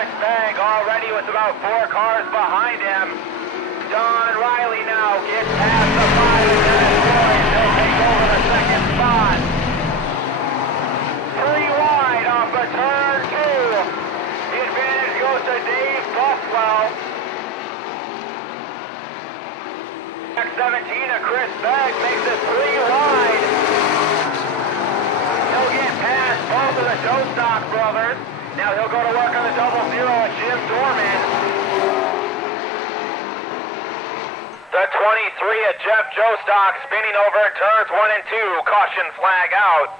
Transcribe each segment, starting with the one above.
Chris Begg already with about 4 cars behind him. Don Riley now gets past the 5 and Dennis Boyd. He'll take over the second spot. 3 wide off of turn 2. The advantage goes to Dave Buswell. X17 of Chris Begg makes it 3 wide. He'll get past both of the Jostock brothers. Now he'll go to work on the 00 at Jim Dorman. The 23 of Jeff Jostock spinning over in turns 1 and 2. Caution flag out.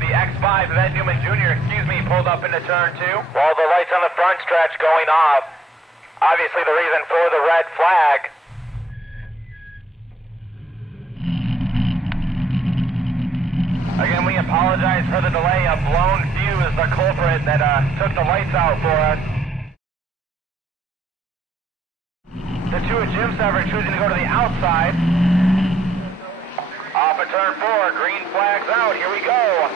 The X5 of Ed Newman Jr., pulled up into turn 2. All the lights on the front stretch going off. Obviously the reason for the red flag. Again, we apologize for the delay. A blown fuse, the culprit that took the lights out for us. The 2 of Jim Severn choosing to go to the outside. Off of turn 4, green flag's out. Here we go.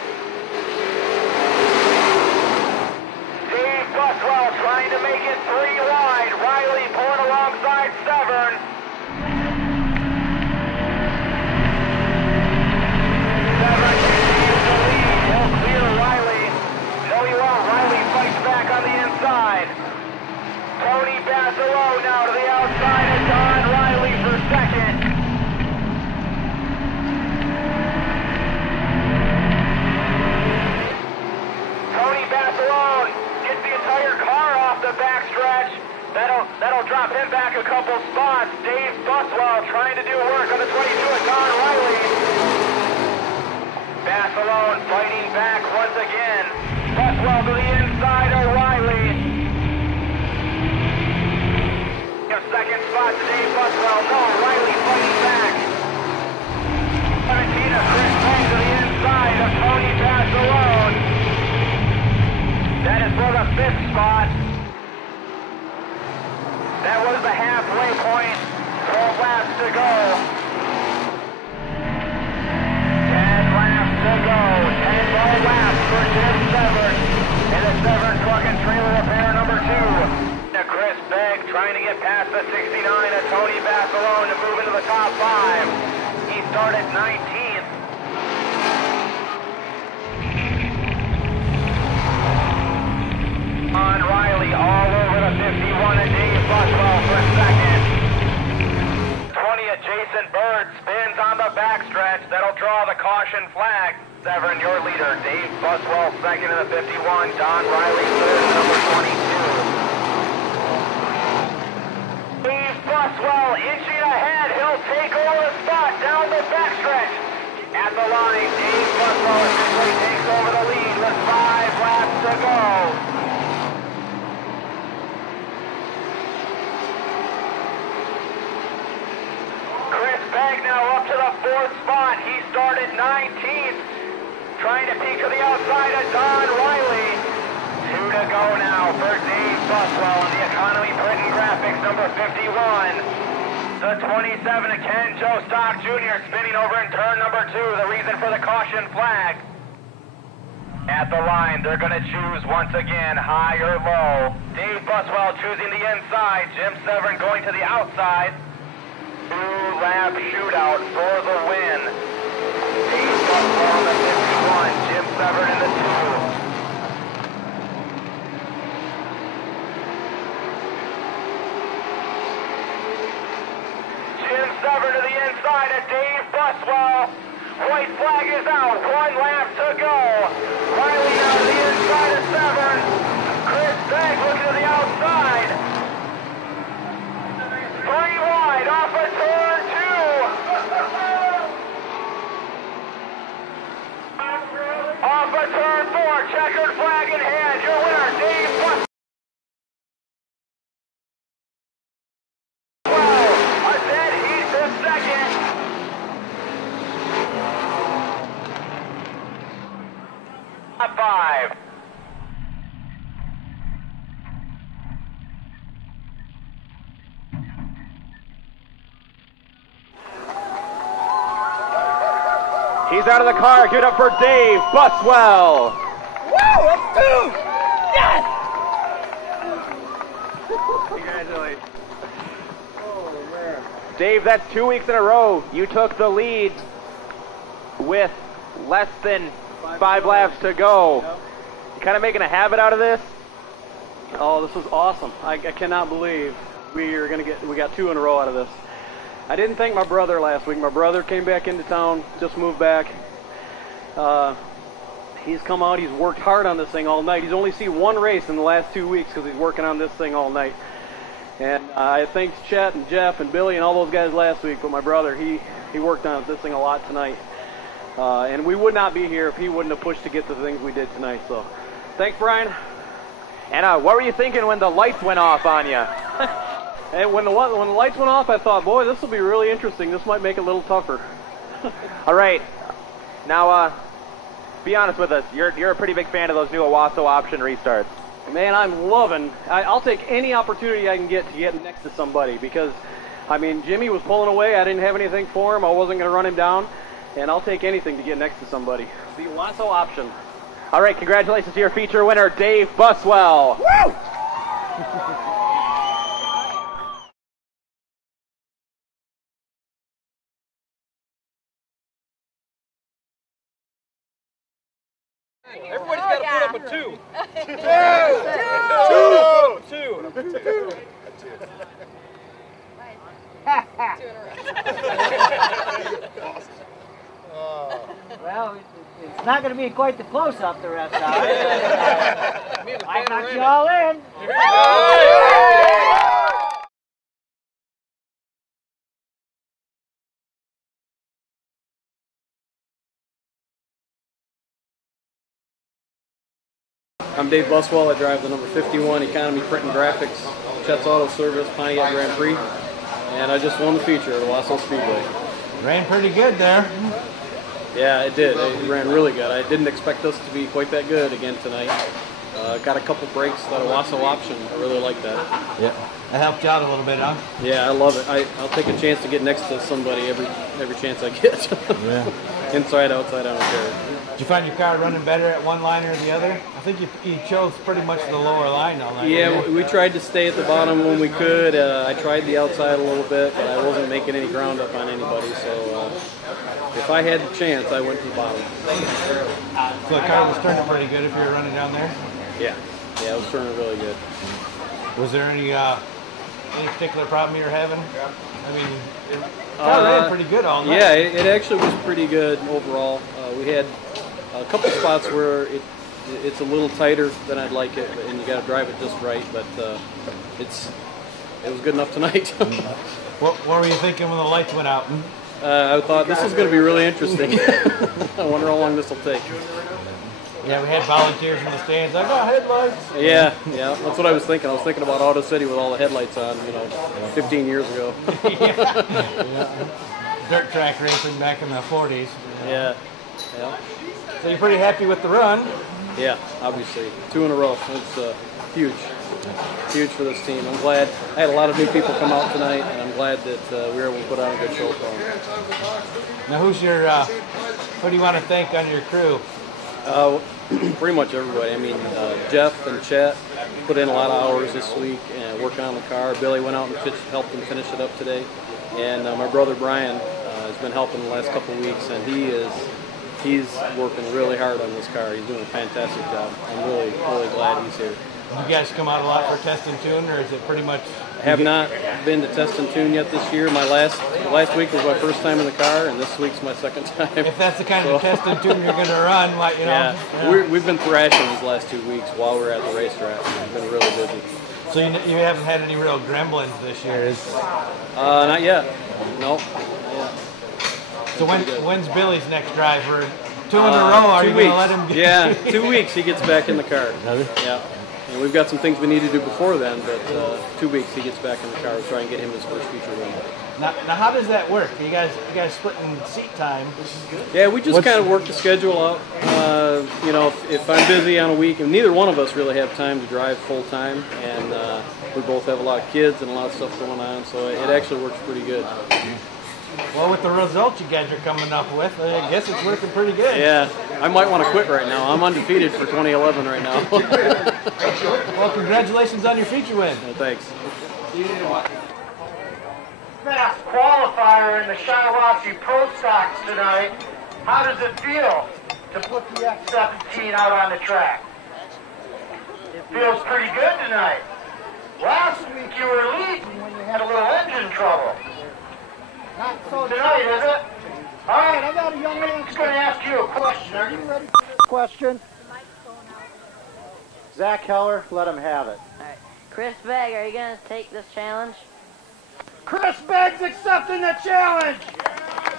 Dave Buswell trying to make it 3 wide. Riley pulling alongside Severn. Severn continues to lead. He'll clear Riley. No, he won't. Riley fights back on the inside. Tony Bassero now to the outside and Don Riley for second. Tony Bassero gets the entire car off the backstretch. That'll drop him back a couple spots. Dave Buswell trying to do work on the 22 of Don Riley. Bassero fighting back once again. Buswell to the inside of Riley. Second spot to Dave Buswell. No, Riley fighting back. 17 of Chris Begg to the inside of Tony Bassero. That is for the 5th spot. That was the halfway point. 12 laps to go. 10 laps to go. 10 more laps for Jim Severn. And the Severn truck and trailer repair number 2. Chris Begg trying to get past the 69 of Tony Bassero to move into the top 5. He started 19th. On Riley all over the 51 and Dave Buswell for second. 20 of Jason Bird spins on the backstretch. That'll draw the caution flag. Severn, your leader. Dave Buswell second in the 51. Don Riley third, number 22. Buswell inching ahead. He'll take over the spot down the backstretch. At the line, Dave Buswell officially takes over the lead with 5 laps to go. Chris Begg now up to the 4th spot. He started 19th. Trying to peek to the outside of Don Riley. 2 to go now for Dave Buswell in the Economy Britain Graphics number 51. The 27 of Ken Jostock Jr. spinning over in turn number 2, the reason for the caution flag. At the line, they're going to choose once again, high or low. Dave Buswell choosing the inside, Jim Severn going to the outside. 2-lap shootout for the win. Dave Buswell in the 51, Jim Severn in the 2. Severn to the inside of Dave Buswell. White flag is out. 1 lap to go. Riley now to the inside of Severn. Chris Begg looking to the outside. 3 wide off of turn 2. Off of turn 4. Checkered flag in hand. Your winner, Dave Buswell. Five. He's out of the car. Give it up for Dave Buswell. Woo! Let's do! Yes! Dave, that's 2 weeks in a row. You took the lead with less than 5 laps to go. You kind of making a habit out of this? Oh, this was awesome. I cannot believe we got 2 in a row out of this. I didn't thank my brother last week. My brother came back into town, just moved back. He's come out, he's worked hard on this thing all night. He's only seen 1 race in the last 2 weeks because he's working on this thing all night. And I thanked Chet and Jeff and Billy and all those guys last week, but my brother, he worked on this thing a lot tonight. And we would not be here if he wouldn't have pushed to get the things we did tonight. So, thanks, Brian. And what were you thinking when the lights went off on you? And when the lights went off, I thought, boy, this will be really interesting. This might make it a little tougher. All right. Now, be honest with us. You're a pretty big fan of those new Owosso option restarts. Man, I'm loving. I'll take any opportunity I can get to get next to somebody because, I mean, Jimmy was pulling away. I didn't have anything for him. I wasn't going to run him down. And I'll take anything to get next to somebody. The Owosso option. All right, congratulations to your feature winner, Dave Buswell. Woo! Everybody's got to put up a 2. Two. Well, it's not going to be quite the close-up the rest of it. I knocked you all in. I'm Dave Buswell. I drive the number 51 Economy Print and Graphics, Chet's Auto Service, Pontiac Grand Prix, and I just won the feature at Owosso Speedway. Ran pretty good there. Yeah, it did. It ran really good. I didn't expect us to be quite that good again tonight. Got a couple breaks, that Owosso option. I really like that. Yeah, that helped you out a little bit, huh? Yeah, I love it. I'll take a chance to get next to somebody every chance I get. Yeah. Inside, outside, I don't care. Did you find your car running better at one line or the other? I think you chose pretty much the lower line all night. Yeah, we tried to stay at the bottom when we could. I tried the outside a little bit, but I wasn't making any ground up on anybody. So if I had the chance, I went to the bottom. So the car was turning pretty good if you were running down there? Yeah, it was turning really good. Was there any particular problem you were having? I mean, it ran pretty good all night. Yeah, it actually was pretty good overall. We had a couple spots where it's a little tighter than I'd like it, and you got to drive it just right. But it was good enough tonight. What were you thinking when the lights went out? I thought this is going to be really interesting. I wonder how long this will take. Yeah, we had volunteers in the stands. I got headlights. Yeah, that's what I was thinking. I was thinking about Auto City with all the headlights on, 15 years ago. Yeah. Dirt track racing back in the 40s. Yeah. So you're pretty happy with the run? Yeah, obviously. 2 in a row. It's huge. Huge for this team. I'm glad. I had a lot of new people come out tonight, and I'm glad that we were able to put on a good show for them. Now, who do you want to thank on your crew? Pretty much everybody. I mean, Jeff and Chet put in a lot of hours this week working on the car. Billy went out and helped him finish it up today. And my brother Brian has been helping the last couple of weeks, and he's working really hard on this car. He's doing a fantastic job. I'm really, really glad he's here. You guys come out a lot for test and tune, or is it pretty much? I have not been to test and tune yet this year. My last week was my first time in the car, and this week's my second time. If that's the kind of test and tune you're going to run, Yeah. We've been thrashing these last 2 weeks while we're at the racetrack. We've been really busy. So you haven't had any real gremlins this year? Not yet. No. Not yet. So when's Billy's next drive? Or 2 in a row? Are you going to let him? Yeah, 2 weeks he gets back in the car. Yeah. And we've got some things we need to do before then, but 2 weeks he gets back in the car. We'll try and get him his first feature win. Now how does that work? You guys splitting seat time? Yeah, we just kind of work the schedule out. If I'm busy on a week, and neither one of us really have time to drive full time, and we both have a lot of kids and a lot of stuff going on, so it actually works pretty good. Well, with the results you guys are coming up with, I guess it's working pretty good. Yeah, I might want to quit right now. I'm undefeated for 2011 right now. Well, congratulations on your feature win. Thanks. fast qualifier in the Shiawassee Pro Stocks tonight. How does it feel to put the F-17 out on the track? It feels pretty good tonight. Last week you were leading when you had a little engine trouble. Not so tonight, is it? All right, I got a young man who's going to ask you a question. Are you ready for this question? Zach Heller, let him have it. All right. Chris Begg, are you going to take this challenge? Chris Begg's accepting the challenge.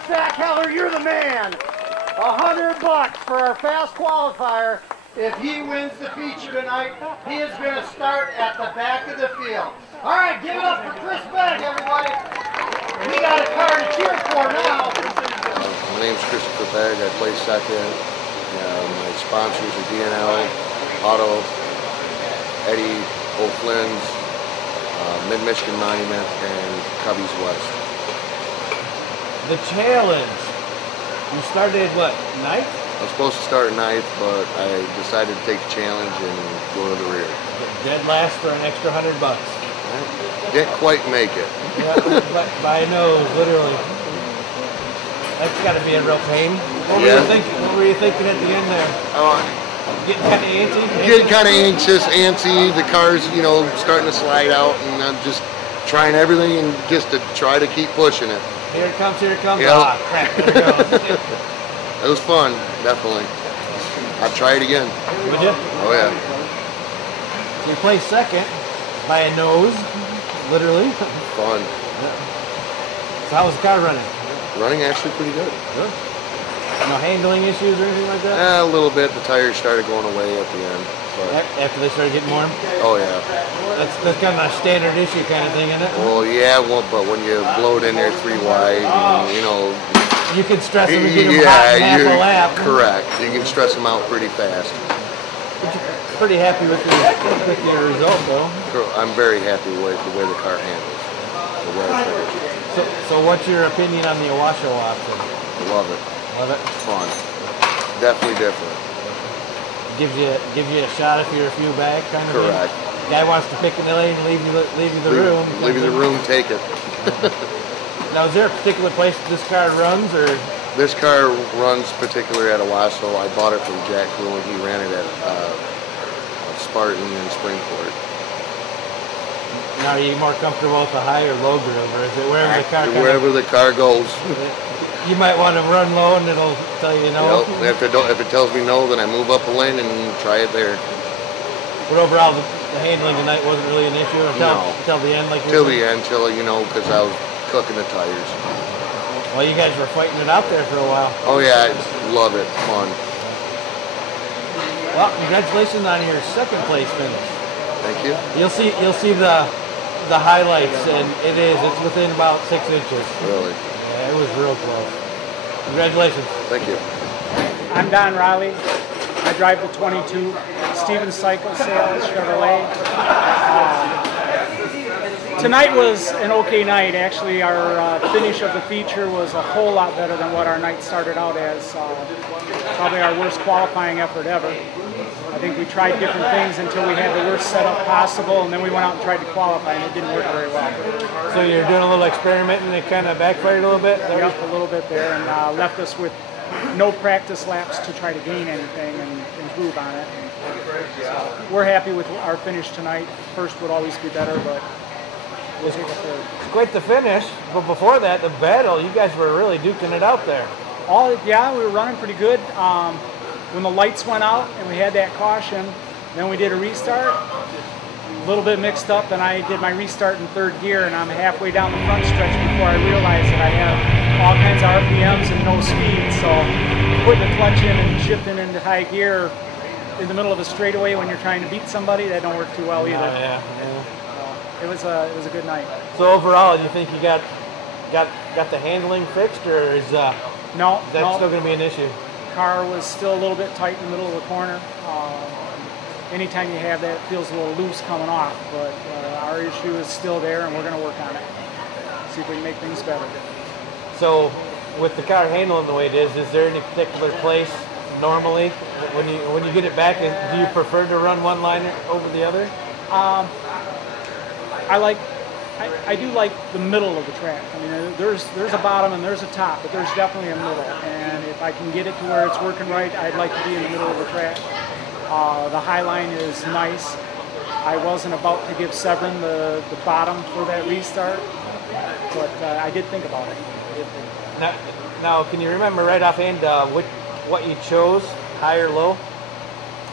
Zach Heller, you're the man. $100 for our fast qualifier. If he wins the feature tonight, he is going to start at the back of the field. All right, give it up for Chris Begg, everybody. We got a car to cheer for now. My name's Chris Begg. I play second. My sponsors are DNL, Auto, Eddie O'Flynn's, Mid-Michigan Monument, and Cubbies West. The challenge. You started what, ninth? I was supposed to start ninth, but I decided to take the challenge and go to the rear. Dead last for an extra $100. Didn't quite make it. Yeah, by nose, literally. That's got to be a real pain. What were you thinking at the end there? Getting kind of antsy? Getting kind of anxious, antsy. The car's, starting to slide out, and I'm just trying everything and just to try to keep pushing it. Here it comes, here it comes. Yep. Ah, crap, there it goes. It was fun, definitely. I'd try it again. Would you? Oh, yeah. So you play second by a nose, literally. Fun. So how was the car running? Running actually pretty good. Good. No handling issues or anything like that? A little bit. The tires started going away at the end. But After they started getting warm? oh, yeah. That's kind of a standard issue kind of thing, isn't it? Well, yeah, but when you blow it in there 3 wide, you can stress them and get them hot in half a lap. Correct. You can stress them out pretty fast. But you're pretty happy with your result, though. I'm very happy with the way the car handles. The way it plays. So what's your opinion on the Owosso option? I love it. Love it? It's fun. Definitely different. Gives you a shot if you're a few back, kind of. Correct. Thing. Guy wants to pick in the lane and leave you the room. Leave you the room, take it. Now, is there a particular place this car runs, or? This car runs particularly at Owosso. I bought it from Jack Crew, and he ran it at Spartan in Springport. Now, are you more comfortable with the high or low groove, or is it wherever the car wherever the car goes? You might want to run low, and it'll tell you no. Yep. If it tells me no, then I move up a lane and try it there. But overall, the handling tonight wasn't really an issue until the end, like till the end, because I was cooking the tires. Well, you guys were fighting it out there for a while. Oh yeah, I love it, fun. Well, congratulations on your second place finish. Thank you. You'll see the highlights, and it's within about 6 inches. Really? Yeah, it was real close. Congratulations. Thank you. I'm Don Riley. I drive the 22 Stevens Cycle Sales Chevrolet. Tonight was an okay night. Actually, our finish of the feature was a whole lot better than what our night started out as. Probably our worst qualifying effort ever. I think we tried different things until we had the worst setup possible, and then we went out and tried to qualify, and it didn't work very well. So you're doing a little experimenting, and it kind of backfired a little bit? Yep, a little bit there, and left us with no practice laps to try to gain anything and improve on it. So we're happy with our finish tonight. First would always be better, but we'll take a third. It's quite the finish, but before that, the battle, you guys were really duking it out there. Yeah, we were running pretty good. When the lights went out and we had that caution, then we did a restart. A little bit mixed up, and I did my restart in third gear, and I'm halfway down the front stretch before I realized that I have all kinds of RPMs and no speed. So putting the clutch in and shifting into high gear in the middle of a straightaway when you're trying to beat somebody, that don't work too well either. Yeah. It was a good night. So overall, do you think you got the handling fixed, or is that still going to be an issue? Car was still a little bit tight in the middle of the corner. Anytime you have that, it feels a little loose coming off, but our issue is still there, and we're going to work on it. See if we can make things better. So, with the car handling the way it is there any particular place normally when you get it back? Do you prefer to run one liner over the other? I I do like the middle of the track. I mean, there's a bottom and there's a top, but there's definitely a middle. And if I can get it to where it's working right, I'd like to be in the middle of the track. The high line is nice. I wasn't about to give Severin the bottom for that restart, but I did think about it. Now, can you remember right offhand what you chose, high or low?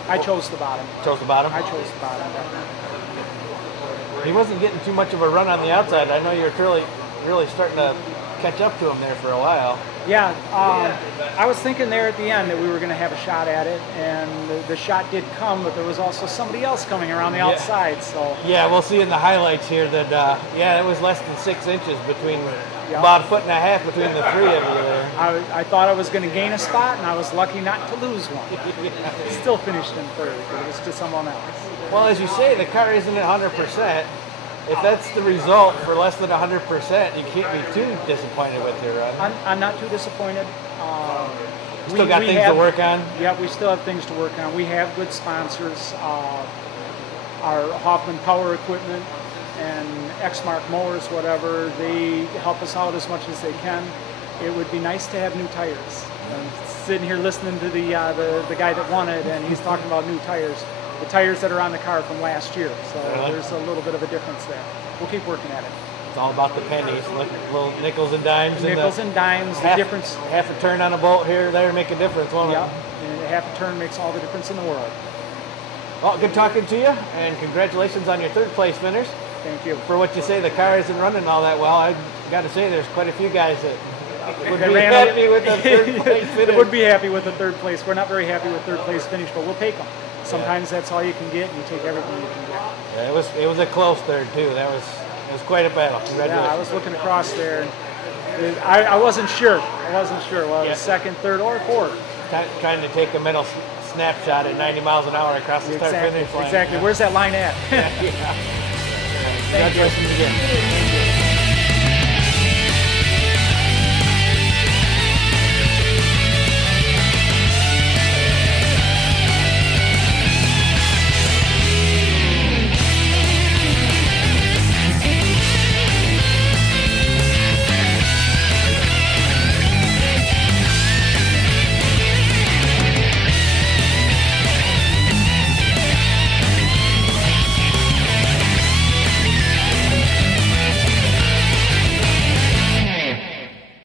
I chose the bottom. Chose the bottom? I chose the bottom, definitely. He wasn't getting too much of a run on the outside. I know you're really starting to catch up to him there for a while. Yeah, I was thinking there at the end that we were going to have a shot at it, and the shot did come, but there was also somebody else coming around the outside. So yeah, we'll see in the highlights here that it was less than 6 inches between, about 1.5 feet between the three of you there. I thought I was going to gain a spot, and I was lucky not to lose one. Still finished in third, but it was to someone else. Well, as you say, the car isn't at 100%. If that's the result for less than 100%, you can't be too disappointed with your run. I'm not too disappointed. Still got things to work on? Yeah, we still have things to work on. We have good sponsors. Our Hoffman Power Equipment and Exmark Mowers, whatever, they help us out as much as they can. It would be nice to have new tires. I'm sitting here listening to the guy that won it, and he's talking about new tires. The tires that are on the car from last year, so there's a little bit of a difference there. We'll keep working at it. It's all about the pennies, little nickels and dimes. Nickels and dimes, the difference. Half a turn on a bolt here or there make a difference, won't it? Yeah, and half a turn makes all the difference in the world. Well, good talking to you, and congratulations on your third place finish. Thank you. For what you say, the car isn't running all that well. I've got to say, there's quite a few guys that would be happy with the third place finish. Would be happy with the third place. We're not very happy with third place finish, but we'll take them. Sometimes that's all you can get, and you take everything you can get. Yeah, it was a close third too. It was quite a battle. Congratulations. Yeah, I was looking across there, and I wasn't sure. Well, it was second, third, or fourth. Trying to take a mental snapshot at 90 miles an hour across the start-finish line. Exactly. Where's that line at? Congratulations again.